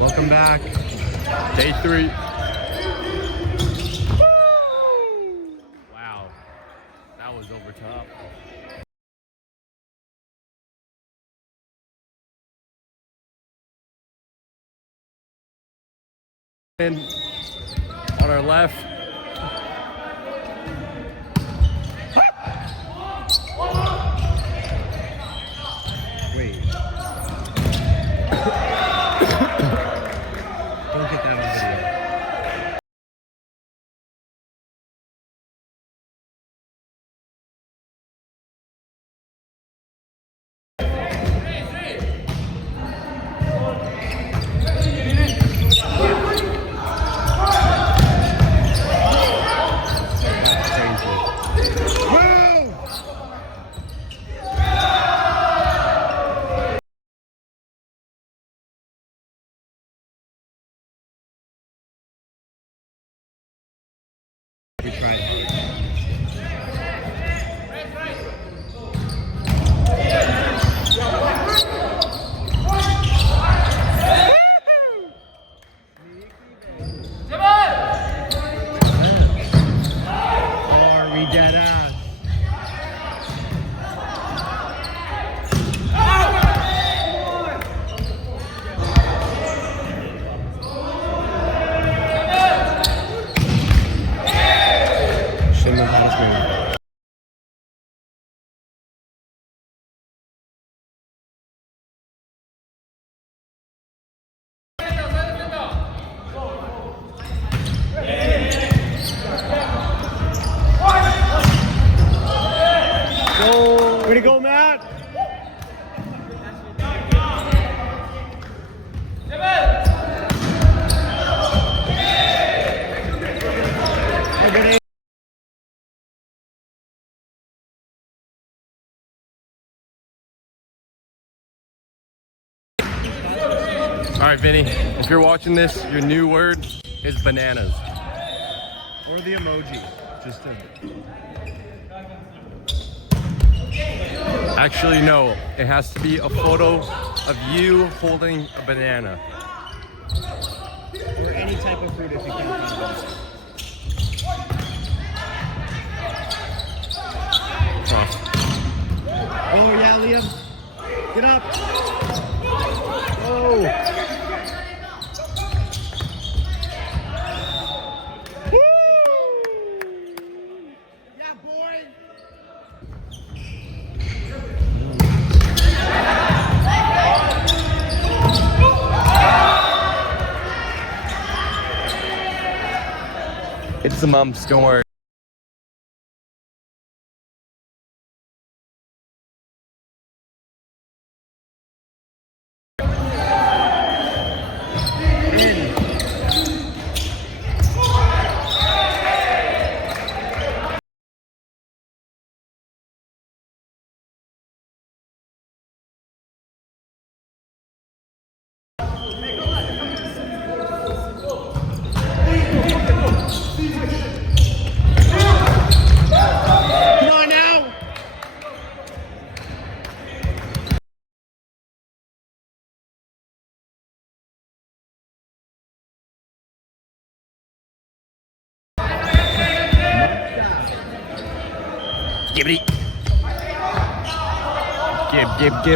Welcome back. Day 3. Wow. That was over top. And on our left. Wait. Don't get that on video. We tried. Are we dead ass? Shame of punishment. Go! Way to go, Matt! All right, Vinny, if you're watching this, your new word is bananas. Or the emoji. Just to... Actually, no. It has to be a photo of you holding a banana. Or any type of fruit if you can't find it. Oh yeah, Liam. Get up. Oh. Woo! Yeah, boy. It's the mumps, don't worry. Come on now. Gibbity. Gib.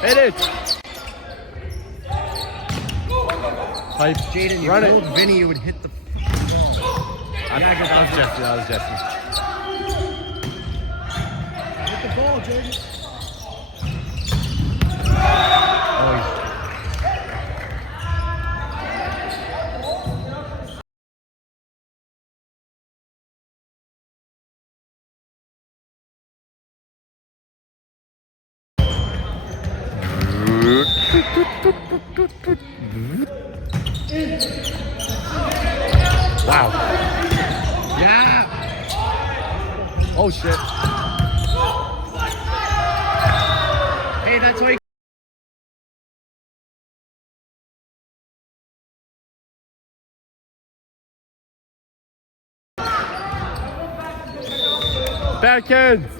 Hit it! Hype. Jaden, you Run told it. Vinny you would hit the ball. Yeah, good That was job. Jesse. That was Jesse. Hit the ball, Jordan. Oh, wow. Yeah. Oh shit. Hey, that's why. Backhands.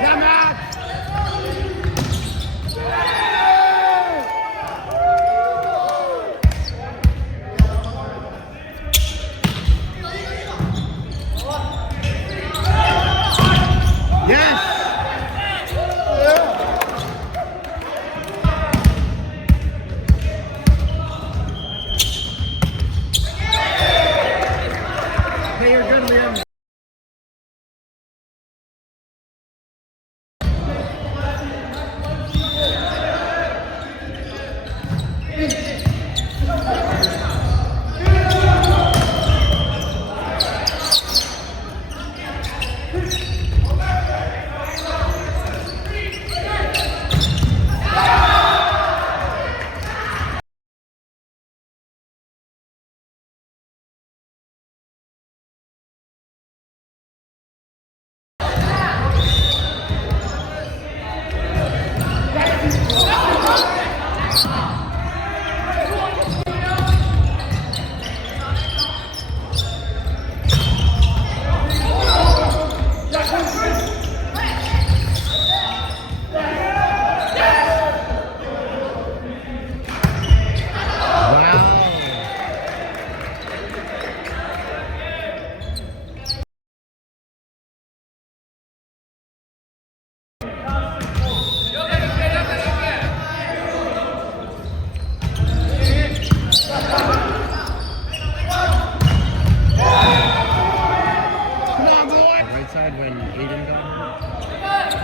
Yeah, Matt. Yes. Hey, you're good, Liam. Right side when Aiden got hurt.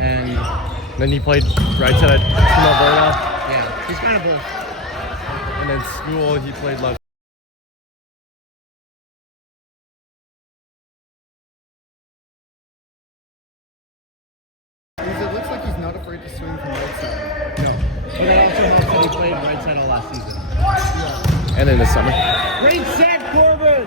And Then he played right side at Team Alberta, yeah, he's kind of a. and then school he played left. It looks like he's not afraid to swing from right side. No. But that also helps that he played right side all last season. And in the summer. Great set, Corbin!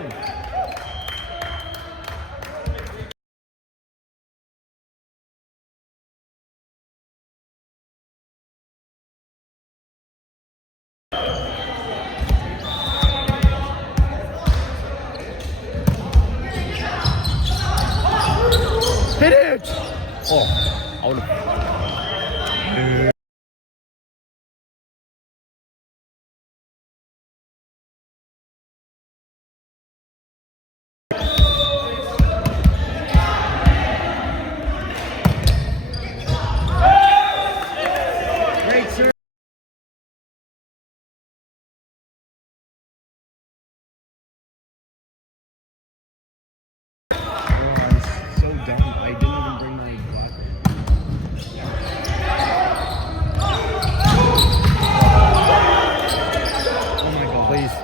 Hit it! Oh, I would have. Great serve. So dumb. I didn't even bring my blocker. Oh my god. Please.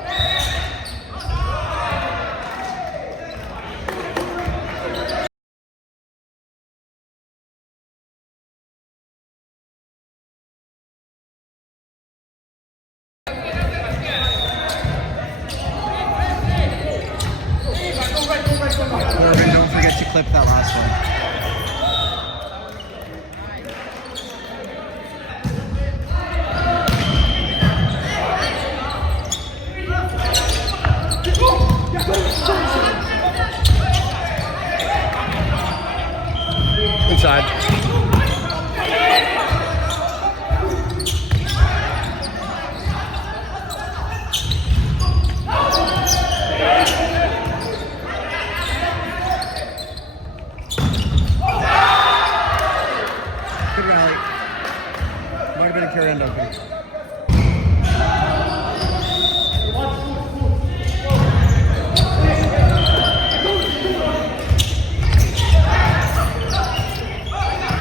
Corbin, don't forget to clip that last one. Inside. might have been a carry on Duncan.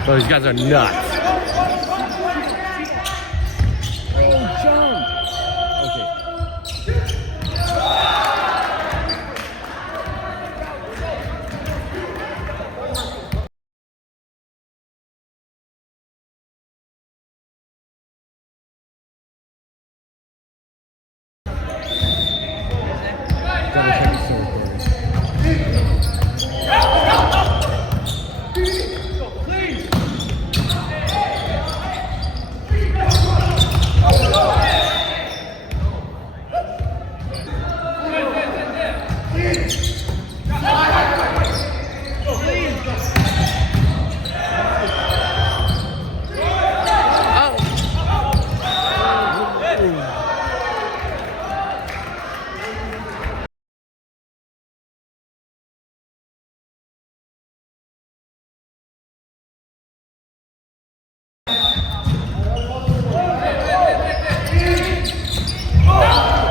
Those guys are nuts. Double check it's still recording.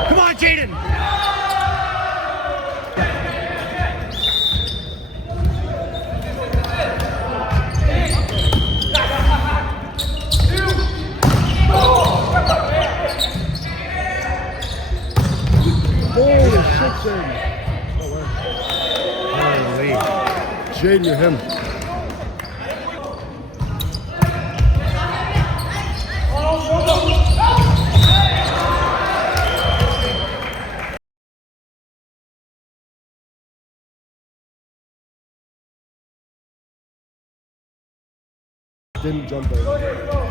Come on, Jaden! Holy shit, Jaden. Holy. Jaden, you're him. Didn't jump over.